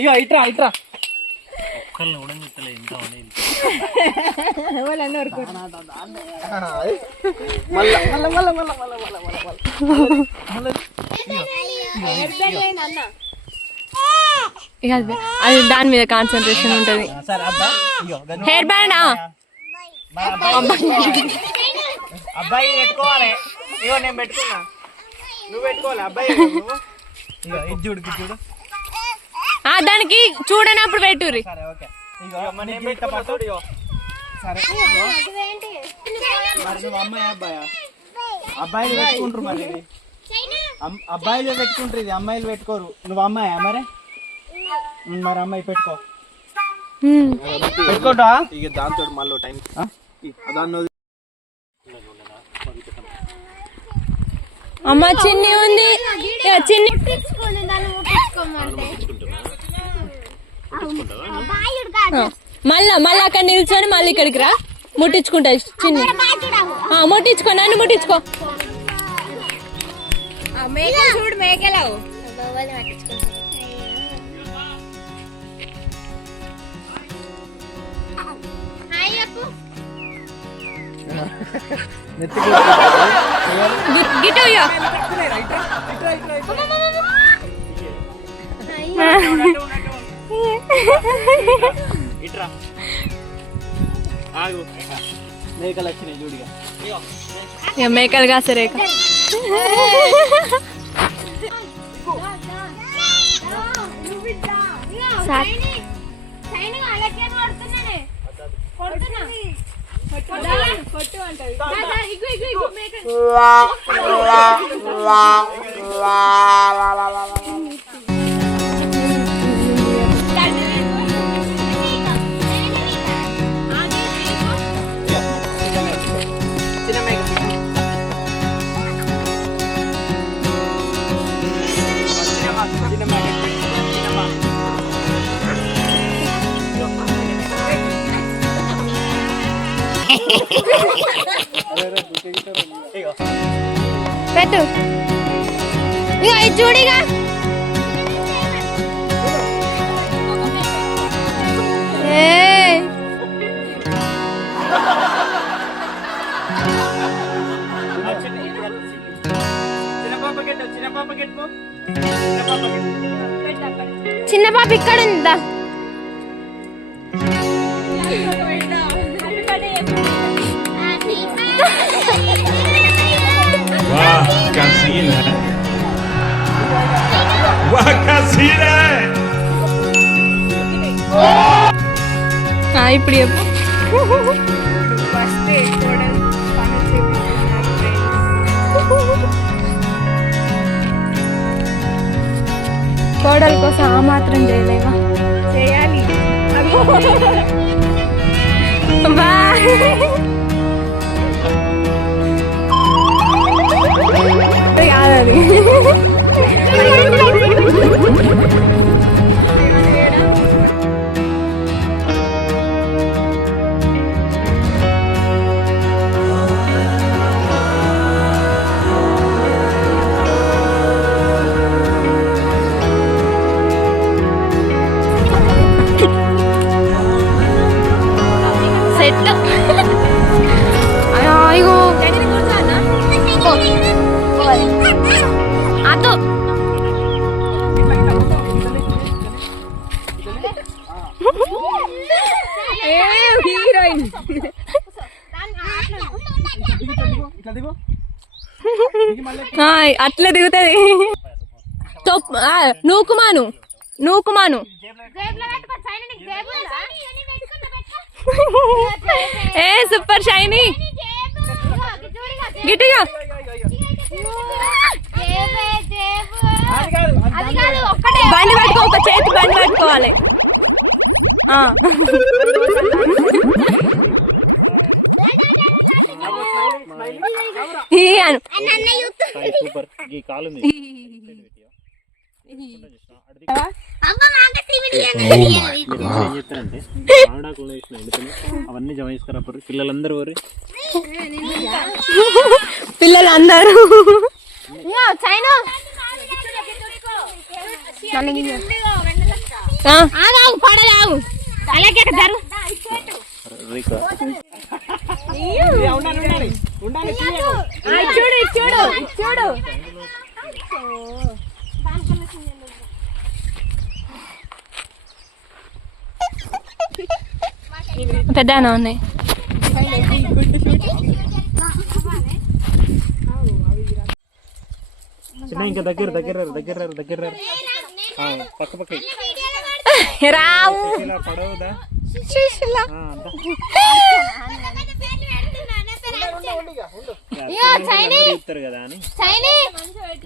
ఇగో ఇట్రా ఇట్రా ఒక్కళ్ళని కూడా చెప్తలే ఎంత అనేది అది దాని మీద కాన్సన్ట్రేషన్ ఉంటది. హెయిర్ బ్యాండ్ అబ్బాయి పెట్టుకోవాలి. ఇగో నేను పెట్టుకున్నా, నువ్వు పెట్టుకోవాలి. అబ్బాయి ఇది చూడు చూడు, దానికి చూడనప్పుడు పెట్టుర్రి. సరే ఓకే. సరే మరి నువ్వు అమ్మాయి అబ్బాయా? అబ్బాయిలు పెట్టుకుంటారు మరి, అబ్బాయిలు పెట్టుకుంటారు, ఇది అమ్మాయిలు పెట్టుకోరు. నువ్వు అమ్మాయా మరి? మరి అమ్మాయి పెట్టుకో, పెట్టుకోటా. ఇక దాంతో మళ్ళీ టైం దాన్ని అమ్మ చిన్ని ఉంది, చిన్ని మళ్ళా అక్కడ నిల్చొని మళ్ళీ ఇక్కడికి రా, ముట్టించుకుంటా. చిన్ని ముట్టించుకో, నన్ను ముట్టించుకో. మేకలు చూడు, మేకలు గిట్టు ఇట్రా ఆగు. మేకలు వచ్చినాయి చూడిగా. మేకలు కాసరేక పెట్టు. ఇక ఇది చూడిగా. చిన్న పాప ఇక్కడ ఉందా? ఇప్పుడు కోడల కోసం ఆ మాత్రం చేయలేవా? చేయాలి. కాదది. అట్లా దిగుతుంది. నూకుమాను నూకుమాను ఏ సూపర్ షైనీ గిట్టిగా. బండి పట్టుకో, ఒక చేతి బండి పట్టుకోవాలి. అవన్నీ జమ చేసుకురా పిల్లలందరూ పిల్లలందరూ పడదావు అలాగే జరు రీకా చూడు చూడు చూడు పెద్దనా ఉన్నాయి చిన్న ఇంకా దగ్గర దగ్గర దగ్గర దగ్గర పక్క పక్క రావు ఇలా పడవదా ఇస్తారు కదా అని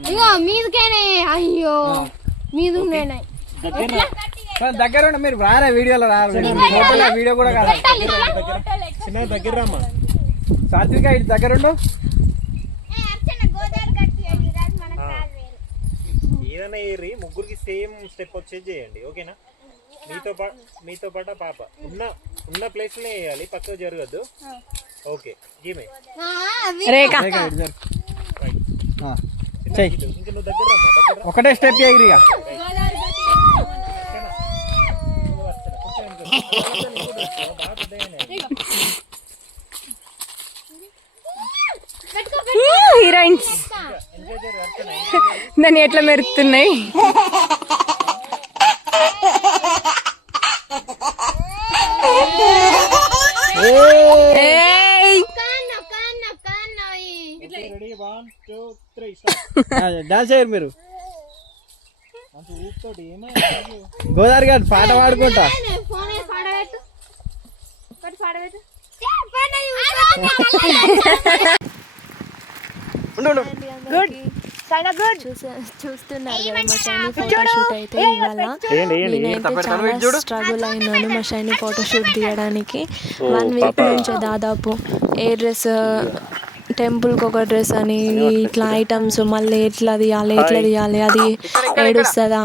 ఇగో మీదకేనే అయ్యో మీద దగ్గర మీరు రారా వీడియోలో రారా వీడియో కూడా కాదు చిన్న దగ్గర రమ్మా సాత్విక ఇటు దగ్గర ఉండు ఏదైనా ఏరి ముగ్గురికి సేమ్ స్టెప్ వచ్చేది చేయండి ఓకేనా మీతో పాటు పాప ఉన్న ప్లేస్ లో వేయాలి పక్కకు జరగద్దు ఓకే గీమే రేఖ ఇంకా నువ్వు దగ్గర రమ్మా దగ్గర ఒకటే స్టెప్ చేయరు ఇక హీరోయిన్స్ దాన్ని ఎట్లా మెరుస్తున్నాయి డాన్స్ చేయరు మీరు గోదావరి గారు పాట పాడుకుంటా చూస్తున్నారు కదా మా షైనీ ఫోటోషూట్ అయితే ఇవాళ నేనైతే చాలా స్ట్రగుల్ అయినాను మా షైనీ ఫోటోషూట్ తీయడానికి 1 వీక్ నుంచి దాదాపు ఏ డ్రెస్ టెంపుల్కి ఒక డ్రెస్ అని ఇట్లా ఐటమ్స్ మళ్ళీ ఎట్లా తీయాలి అది ఏడుస్తుందా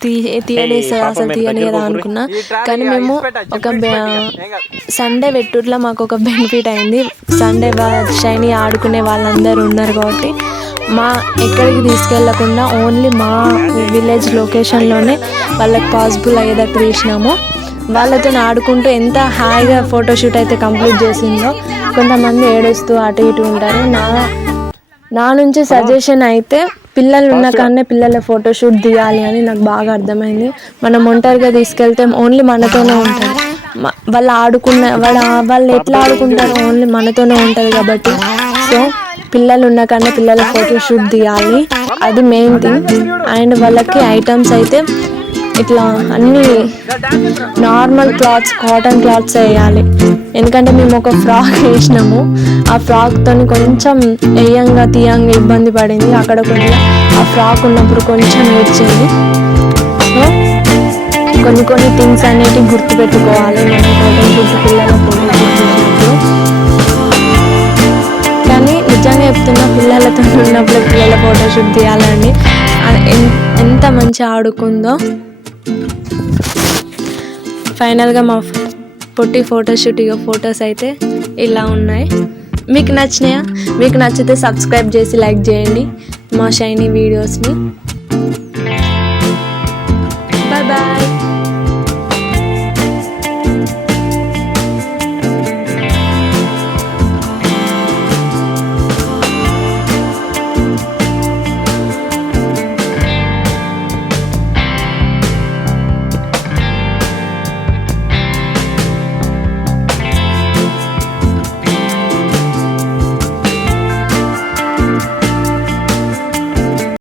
తీయనిస్తుందా అసలు తీయనియదా అనుకున్నా కానీ మేము ఒక సండే వెట్టూర్లో మాకు ఒక బెనిఫిట్ అయింది సండే షైనీ ఆడుకునే వాళ్ళందరూ ఉన్నారు కాబట్టి ఎక్కడికి తీసుకెళ్ళకుండా ఓన్లీ మా విలేజ్ లొకేషన్లోనే వాళ్ళకి పాసిబుల్ అయ్యేటట్టు తీసినాము వాళ్ళతో ఆడుకుంటూ ఎంత హాయిగా ఫోటోషూట్ అయితే కంప్లీట్ చేసిందో కొంతమంది ఏడుస్తూ అటు ఇటు ఉంటారు నా నుంచి సజెషన్ అయితే పిల్లలు ఉన్న కానీ పిల్లల ఫోటోషూట్ తీయాలి అని నాకు బాగా అర్థమైంది మనం ఒంటరిగా తీసుకెళ్తే ఓన్లీ మనతోనే ఉంటారు వాళ్ళు ఎట్లా ఆడుకుంటారు ఓన్లీ మనతోనే ఉంటుంది కాబట్టి సో పిల్లలు ఉన్న కానీ పిల్లల ఫోటోషూట్ తీయాలి అది మెయిన్ థింగ్ అండ్ వాళ్ళకి ఐటమ్స్ అయితే ఇట్లా అన్ని నార్మల్ క్లాత్స్ కాటన్ క్లాత్స్ వేయాలి ఎందుకంటే మేము ఒక ఫ్రాక్ వేసినాము ఆ ఫ్రాక్తో కొంచెం తీయంగా ఇబ్బంది పడింది అక్కడ కొంచెం ఆ ఫ్రాక్ ఉన్నప్పుడు కొంచెం ఏడ్చింది సో కొన్ని థింగ్స్ అనేవి గుర్తుపెట్టుకోవాలి మనం ఫోటోషూట్ పిల్లల ఫోటోషూట్ చేసినప్పుడు కానీ నిజంగా చెప్తున్నా పిల్లలతో ఉన్నప్పుడు పిల్లల ఫోటోషూట్ తీయాలని ఎంత మంచిగా ఆడుకుందో ఫైనల్గా మా పొట్టి ఫోటోషూట్ ఫొటోస్ అయితే ఇలా ఉన్నాయి మీకు నచ్చినాయా మీకు నచ్చితే సబ్స్క్రైబ్ చేసి లైక్ చేయండి మా షైనీ వీడియోస్ని బాయ్ బాయ్